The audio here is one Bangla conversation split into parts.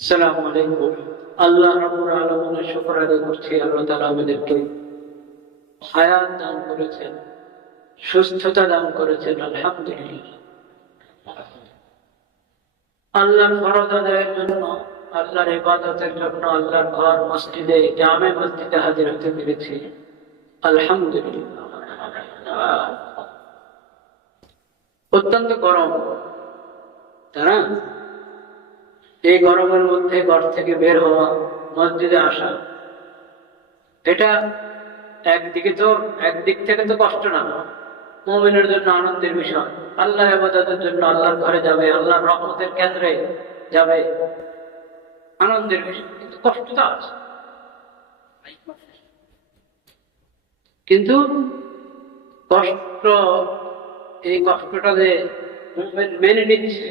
আসসালামু আলাইকুম। আল্লাহ রাব্বুল আলামিনের শুকর আদায় করছি। আল্লাহ তাআলা আমাদেরকে হায়াত দান করেছেন, সুস্থতা দান করেছেন, আলহামদুলিল্লাহ। আল্লাহর ফরজ আদায়ের জন্য, আল্লাহর ইবাদতের জন্য আল্লাহর ঘর মসজিদে, জামে মসজিদে হাজির হতে পেরেছি, আলহামদুলিল্লাহ। অত্যন্ত গরম, তাই না? এই গরমের মধ্যে ঘর থেকে বের হওয়া, মসজিদে আসা, এটা একদিক থেকে তো কষ্ট না, মুমিনের জন্য আনন্দের বিষয়। আল্লাহ ইবাদতের জন্য আল্লাহর ঘরে যাবে, আল্লাহর রহমতের কেন্দ্রে যাবে, আনন্দের বিষয়। কিন্তু কষ্ট তো আছে। কিন্তু কষ্ট, এই কষ্টটা যে মুমিন মেনে নিচ্ছে,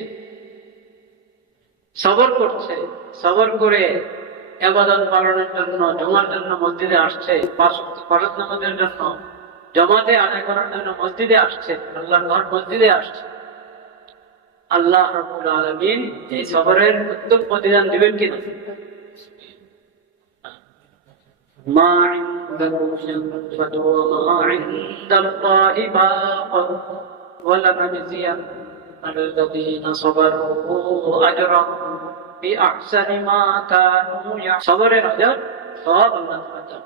সবর করছে, সবর করে ইবাদত পালনের জন্য, জমার জন্য মসজিদে আসছে, পাঁচ ওয়াক্ত ফরজ নামাজের জন্য জমাতে আদায় করার জন্য মসজিদে আসছে, আল্লাহর ঘর মসজিদে আসছে। আল্লাহ রাব্বুল আলামিন এই সবরের উত্তম প্রতিদান দিবেন কিনা? মা ইনদাকুম ইয়ানফাদু ওয়া মা ইনদাল্লাহি বাক ওয়া লানাজিয়ান্না আল্লাযীনা সাবারু আজরাহুম বিআহসানি মা কানু ইয়ামালুন। সবরের আজর সব আল্লাহ তাআলা দেন।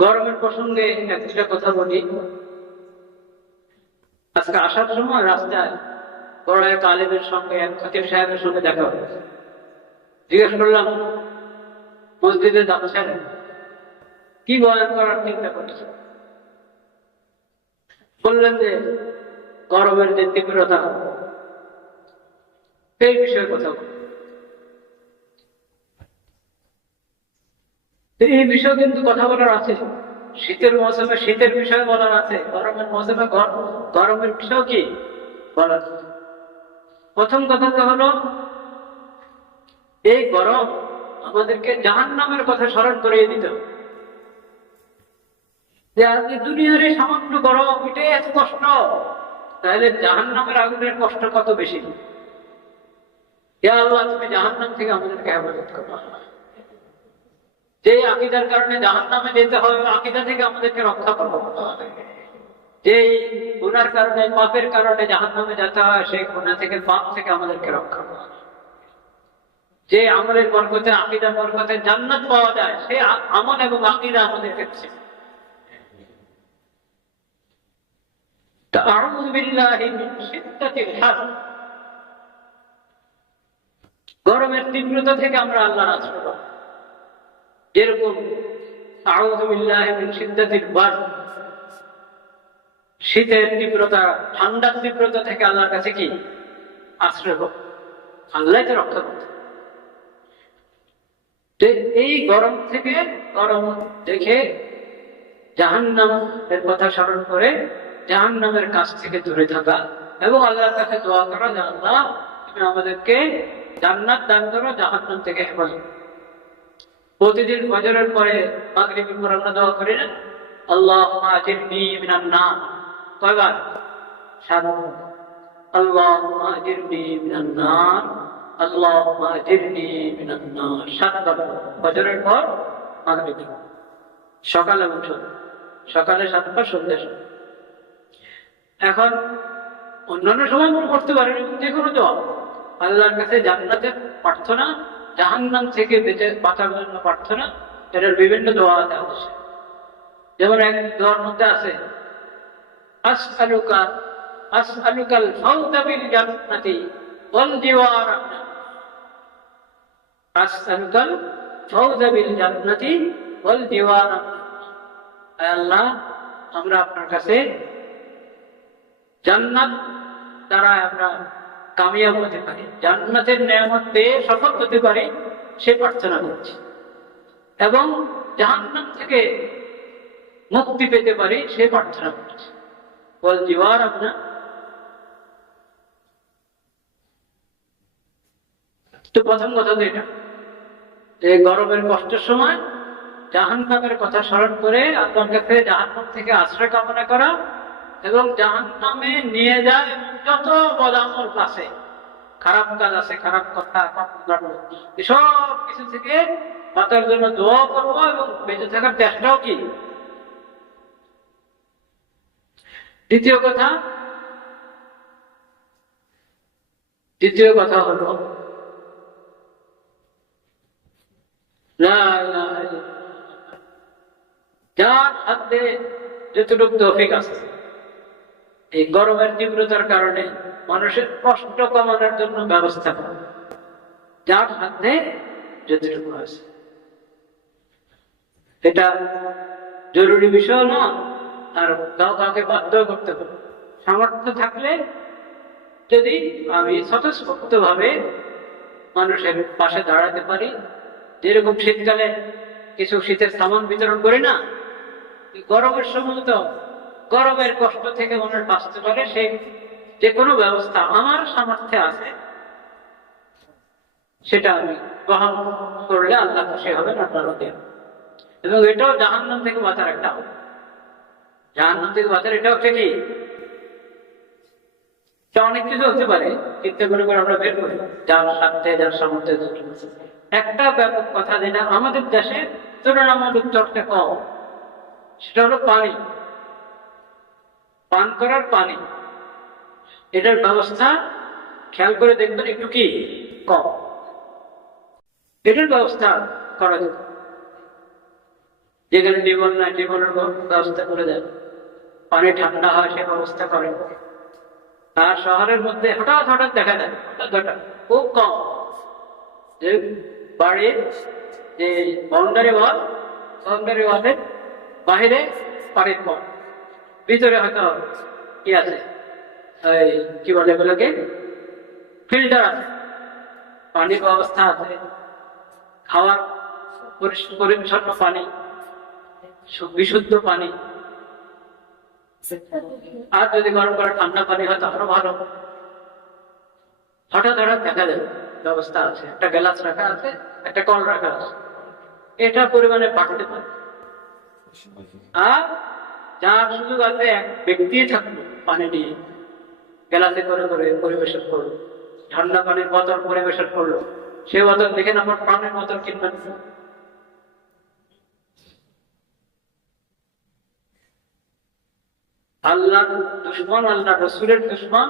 গরমের প্রসঙ্গে একটা কথা বলি। আজকে আসার সময় রাস্তায় বড় এক আলেমের সঙ্গে, এক খতিব সাহেবের সঙ্গে দেখা হয়েছে। জিজ্ঞেস করলাম, মসজিদে যাচ্ছেন, কি বয়ান করার চিন্তা করছেন? বললেন যে গরমের যে তীব্রতা, এই বিষয়ে কথা বল। এই বিষয়ে কিন্তু কথা বলার আছে। শীতের মৌসুমে শীতের বিষয়ে বলার আছে, গরমের মৌসুমে গরমের বিষয় কি বলার আছে। প্রথম কথা তো হলো, এই গরম আমাদেরকে জাহান্নামের কথা স্মরণ করিয়ে দিত। যে আজকে দুনিয়ার এই সামান্য গরম, এটাই এত কষ্ট, তাহলে জাহান্নামের আগুনের কষ্ট কত বেশি। ইয়া আল্লাহ, তুমি জাহান্নাম থেকে আমাদেরকে হেফাজত করো। যে আকীদার কারণে জাহান্নামে যেতে হবে, আকীদা থেকে আমাদেরকে রক্ষা করো। যে গুনার কারণে, পাপের কারণে জাহান্নামে যেতে হয়, সেই গুনাহ থেকে, পাপ থেকে আমাদেরকে রক্ষা করো। যে আমলের বরকতে, আকীদার বরকতে জান্নাত পাওয়া যায়, সেই আমল এবং আকীদা আমাদের ক্ষেত্রে। আউযু বিল্লাহি মিন শিদ্দাতিল হার। গরমের তীব্রতা থেকে আমরা আল্লাহর আশ্রয় পাবো। যেরকম আউযু বিল্লাহি মিন শিদ্দাতিল বারদ, শীতের তীব্রতা, ঠান্ডার তীব্রতা থেকে আল্লাহর কাছে কি আশ্রয় পাবো। আল্লাহ তো রক্ষা করতে। এই গরম থেকে, গরম দেখে জাহান্নামের কথা স্মরণ করে জাহান্নামের কাছ থেকে দূরে থাকা এবং আল্লাহর কাছে দোয়া করা, যে আল্লাহ তুমি আমাদেরকে জান্নাত দান করো, জাহান্নাম থেকে হেফাজত। প্রতিদিন ফজরের পরে, মাগরিবের পর আমরা দোয়া করি না, আল্লাহুম্মা আজিরনি মিনান নার। কয়বার? 7 বার। আল্লাহুম্মা আজিরনি মিনান নার, আল্লাহুম্মা আজিরনি মিনান নার, 7 বার ফজরের পর, মাগরিবের পর, সকালে এবং সন্ধ্যা। সকালে 7 বার, সন্ধ্যায় 7 বার। এখন অন্যান্য সময় মনে করতে পারেন, যে কোনো দোয়া, আল্লাহর কাছে জান্নাতের প্রার্থনা, জাহান্নাম থেকে বাঁচার জন্য প্রার্থনা, এটার বিভিন্ন দোয়া আছে। যেমন এক দোয়ার মধ্যে আছে, আসআলুকাল ফাওজা বিল জান্নাতি ওয়াল জিওয়ারা মিনান নার। আসআলুকাল ফাওজা বিল জান্নাতি ওয়াল জিওয়ারা মিনান নার। আল্লাহ, আমরা আপনার কাছে জান্নাত দ্বারা আমরা কামিয়াব হতে পারি, জান্নাতের নেয়ামত পেয়ে সফল হতে পারি, সে প্রার্থনা করছি। এবং জাহান্নাম থেকে মুক্তি পেতে পারি, সে প্রার্থনা করছি। বল জিওয়ার আপনার। তো প্রথম কথা তো এটা, যে গরমের কষ্টের সময় জাহান্নামের কথা স্মরণ করে আল্লাহর কাছে জাহান্নাম থেকে আশ্রয় কামনা করা, এবং জাহান্নামে নিয়ে যায় যত বদামল আছে খারাপ কাজ আছে, খারাপ কথা, সব কিছু থেকে বাঁচার জন্য দোয়া করবো এবং বেঁচে থাকার চেষ্টাও কি। দ্বিতীয় কথা হলো যার হাতে যতটুকু তৌফিক আছে, এই গরমের তীব্রতার কারণে মানুষের কষ্ট কমানোর জন্য ব্যবস্থা করা, যার হাতে যতটুকু আছে। এটা জরুরি বিষয় না, আর কাউকে বাধ্য করতে হবে। সামর্থ্য থাকলে যদি আমি স্বতঃস্ফূর্ত ভাবে মানুষের পাশে দাঁড়াতে পারি, যেরকম শীতকালে কিছু শীতের সামান বিতরণ করি না, গরমের সময় তো গরমের কষ্ট থেকে মানুষ বাঁচতে পারে, সেই যে কোনো ব্যবস্থা আমার সামর্থ্যে আছে সেটা আমি গ্রহণ করলে আল্লাহ খুশি হবেন, আপনারও দেন। এবং এটাও জাহান্নাম থেকে বাঁচার একটা, জাহান্নাম থেকে বাঁচার এটা হচ্ছে কি, অনেক কিছু হতে পারে, চিন্তা করে করে আমরা বের করি যার সাথে যার সামর্থ্যে। একটা ব্যাপক কথা যেটা আমাদের দেশে তুলনামূলক চর্চা কম, সেটা হলো পানি, পান করার পানি। এটার ব্যবস্থা খেয়াল করে দেখবেন একটু কি কম, এটার ব্যবস্থা করা যেত। যেখানে জীবন না, জীবনের ব্যবস্থা করে দেয়, পানি ঠান্ডা হয় সে ব্যবস্থা করে। আর শহরের মধ্যে হঠাৎ হঠাৎ দেখা যায়, হঠাৎ খুব কম, যে বাড়ির যে বাউন্ডারি ওয়ালের বাহিরে পানির কল, ভিতরে হয়তো কি আছে, কি বলে এগুলোকে, ফিল্টার আছে, পানির ব্যবস্থা আছে, খাওয়ার পরিচ্ছন্ন পানি, বিশুদ্ধ পানি। আর যদি গরম করে ঠান্ডা পানি হয় তাহলে ভালো। হঠাৎ হঠাৎ দেখা যায় ব্যবস্থা আছে, একটা গ্লাস রাখা আছে, একটা কল রাখা আছে, এটা পরিমাণে বাড়তে পারে। আর যার সুযোগ আছে এক ব্যক্তি থাকলো পানি নিয়ে গ্লাসে করে করে পরিবেশন করলো, ঠান্ডা পানির বোতল পরিবেশন করলো, সে বোতল দেখেন আমার পানির বোতল কিনবেন। আল্লাহ দুশ্মন, আল্লাহ রসুলের দুশ্মন,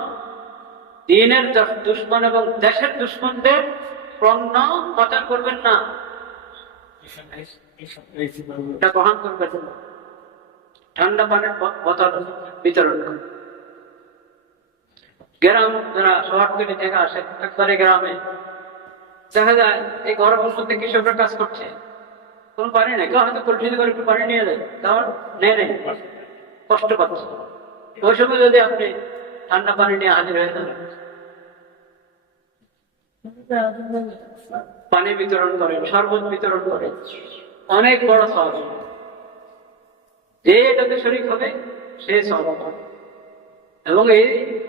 দিনের দুশ্মন এবং দেশের দুশ্মনদের পণ্য পাচার করবেন না, এটা গ্রহণ করবেন না। ঠান্ডা পানির বোতল বিতরণ করবেন। গ্রাম যারা শহরতলি থেকে আসে, একবারে গ্রামে দেখা যায় এই গরমের মধ্যে কৃষকরা কাজ করছে, কোন পানি নেই, কেউ হয়তো পরিচিত করে একটু পানি নিয়ে যায়, তার নেই কষ্ট পাচ্ছে। ওই সময় যদি আপনি ঠান্ডা পানি নিয়ে হাজির হয়ে যাবেন, পানি বিতরণ করেন, শরবত বিতরণ করেন, অনেক বড় সওয়াব। যে এটাতে শরীক হবে সে সওয়াব পাবে। এবং এই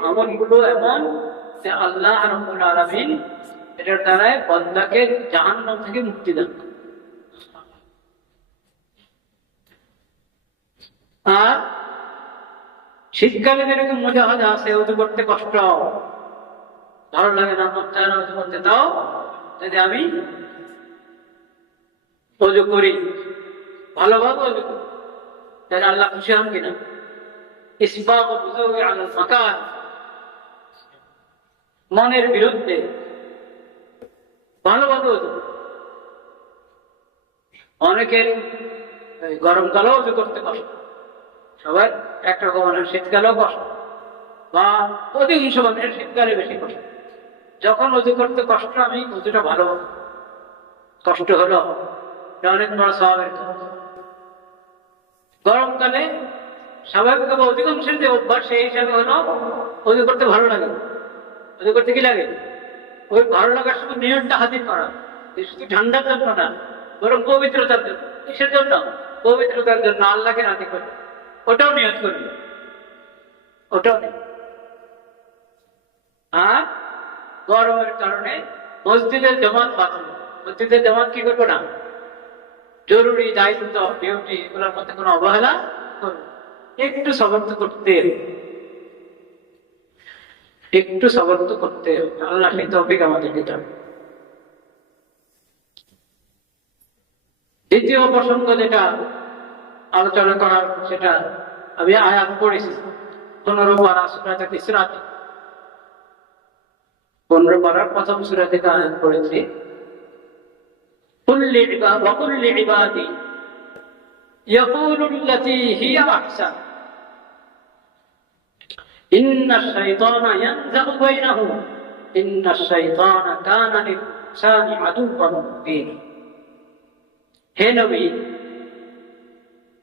আমলগুলো এমন যে আল্লাহ রাব্বুল আলামিন এটার দ্বারাই বান্দাকে জাহান্নাম থেকে মুক্তি দেন। আর শীতকালে যেরকম মজা আছে, উজু করতে কষ্ট, ভালো লাগে না, মন চায় না উজু করতে, তাও যদি আমি উজু করি, ভালোভাবে উজু করি, তাহলে আল্লাহ খুশি হন কিনা। মনের বিরুদ্ধে ভালোভাবে উজু। অনেকের গরমকালেও উজু করতে কষ্ট, সবার একরকম, শীতকালেও কষ্ট, বা অধিকাংশ মানুষের শীতকালে বেশি কষ্ট। যখন উজু করতে কষ্ট, আমি উজুটা ভালো, কষ্ট হলো অনেক বড় স্বভাবের। গরমকালে স্বাভাবিকভাবে অধিকাংশের যে অভ্যাস, সেই হিসাবে হলো উজু করতে ভালো লাগে। উজু করতে কি লাগে, ওই ভালো লাগার শুধু নিয়মটা হাজির করা, শুধু ঠান্ডার জন্য না, বরং পবিত্রতার জন্য। কিসের জন্য? পবিত্রতার জন্য, আল্লাহকে রাজি করে, ওটাও নিয়ত করবে, ওটাও নেই। আর গরমের কারণে মসজিদের জামাত বাতিল। মসজিদের জামাত কি করবো না, জরুরি দায়িত্ব, ডিউটি, এগুলোর মধ্যে কোনো অবহেলা করবে, একটু সবর্থ করতে। একটু সবর তো করতে হবে, আল্লাহ সেই তৌফিক আমাদের দিতে হবে। দ্বিতীয় প্রসঙ্গ যেটা আলোচনা করার, সেটা আমি আয়াত পড়েছি 15 পারা সূরা ইসরাতে, 15 পারার প্রথম সূরা থেকে আয়াত পড়েছি। কুল লিইবাদি ইয়াকুলু আল্লাতী হিয়া আহসান ইন্নাশ শাইতানা ইয়ানযাগু বাইনাহুম ইন্নাশ শাইতানা কানা লিল-ইনসানি আদুওয়ান মুবিনা। হে নবী,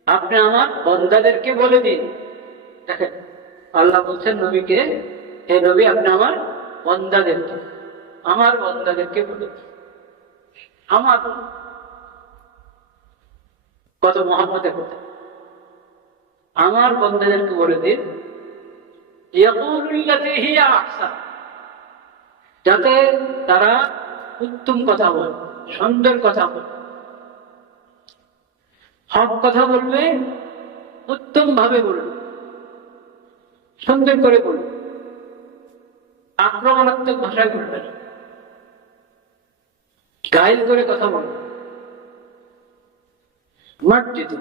আপনি আমার বান্দাদেরকে বলে দিন। দেখেন, আল্লাহ বলছেন নবীকে, হে নবী আপনি আমার বান্দাদেরকে বলে দিন। আমার কত মহব্বতের কথা। আমার বান্দাদেরকে বলে দিন ইয়াকুলুল্লাতী হিয়া আহসান, যাতে তারা উত্তম কথা বলে, সুন্দর কথা বলে, হক কথা বলবে, উত্তম ভাবে বলবে, সুন্দর করে বলবে, আক্রমণাত্মক ভাষায় বলবে না, গাইল করে কথা বলবে, মার্জিত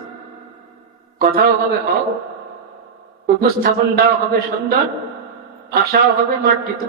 কথাও হবে হক, উপস্থাপনটাও হবে সুন্দর, আশাও হবে মার্জিত।